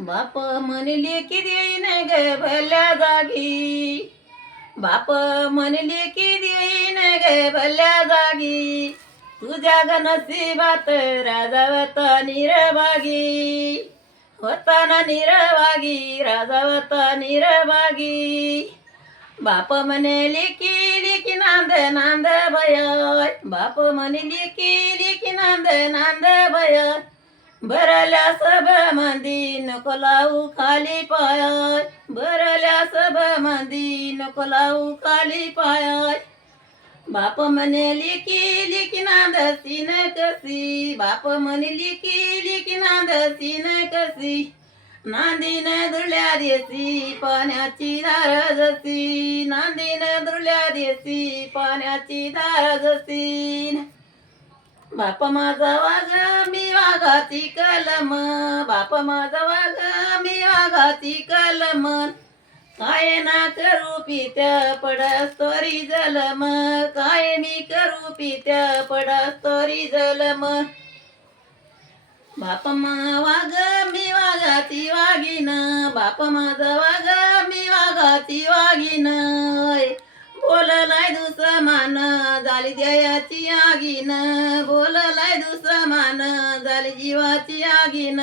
बाप म्हणले की देईन ग भल्या जागी. बाप म्हणले की देईन ग भल्या जागी. तुझ्या ग नशिबात राजावता निरभागी. होता ना निरभागी राजावता निरभागी. बाप म्हणे की लिखी नांद नांद भय बाप म्हणे की लिखी नांद नांद भय भरल्या सब मंदी नको लावू खाली पाय भरल्या सब मंदी नको लावू खाली पाय बाप म्हणे लिकी लिखी नांदसी न कसी. बाप म्हणे लिकी लिखी नांदसी न कसी. नांदीन दुरल्या देसी पाण्याची दार जसी. नांदीन दुरल्या देसी पाण्याची दार जसी. बाप माझा वाजा वाघाती कलम बाप माझा वाघ मी वाघाती कलम. काय ना करू पित्या पडस तरी जलम. काय मी करू पित्या पडस तरी जलम. बाप मा वाघ मी वाघाती वाघिन. बाप माझा वाघ मी वाघाती वाघिन. बोललाय दुसमान झाली जयाची आगीन. बोललाय दुसमान झाली जीवाची आगीन.